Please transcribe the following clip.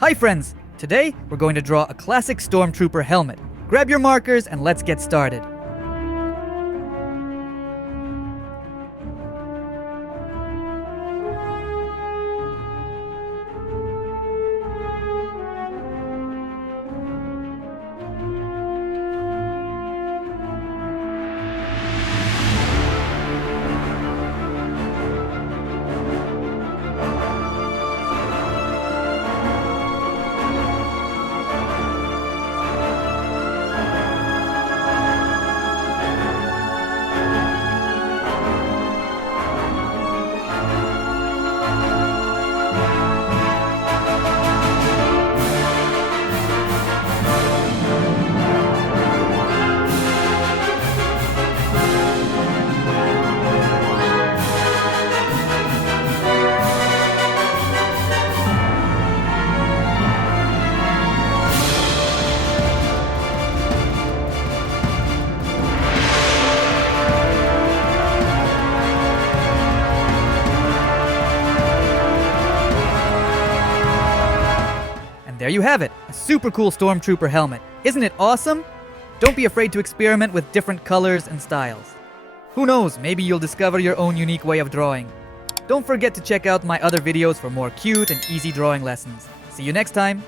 Hi friends! Today, we're going to draw a classic Stormtrooper helmet. Grab your markers and let's get started. There you have it, a super cool Stormtrooper helmet. Isn't it awesome? Don't be afraid to experiment with different colors and styles. Who knows, maybe you'll discover your own unique way of drawing. Don't forget to check out my other videos for more cute and easy drawing lessons. See you next time!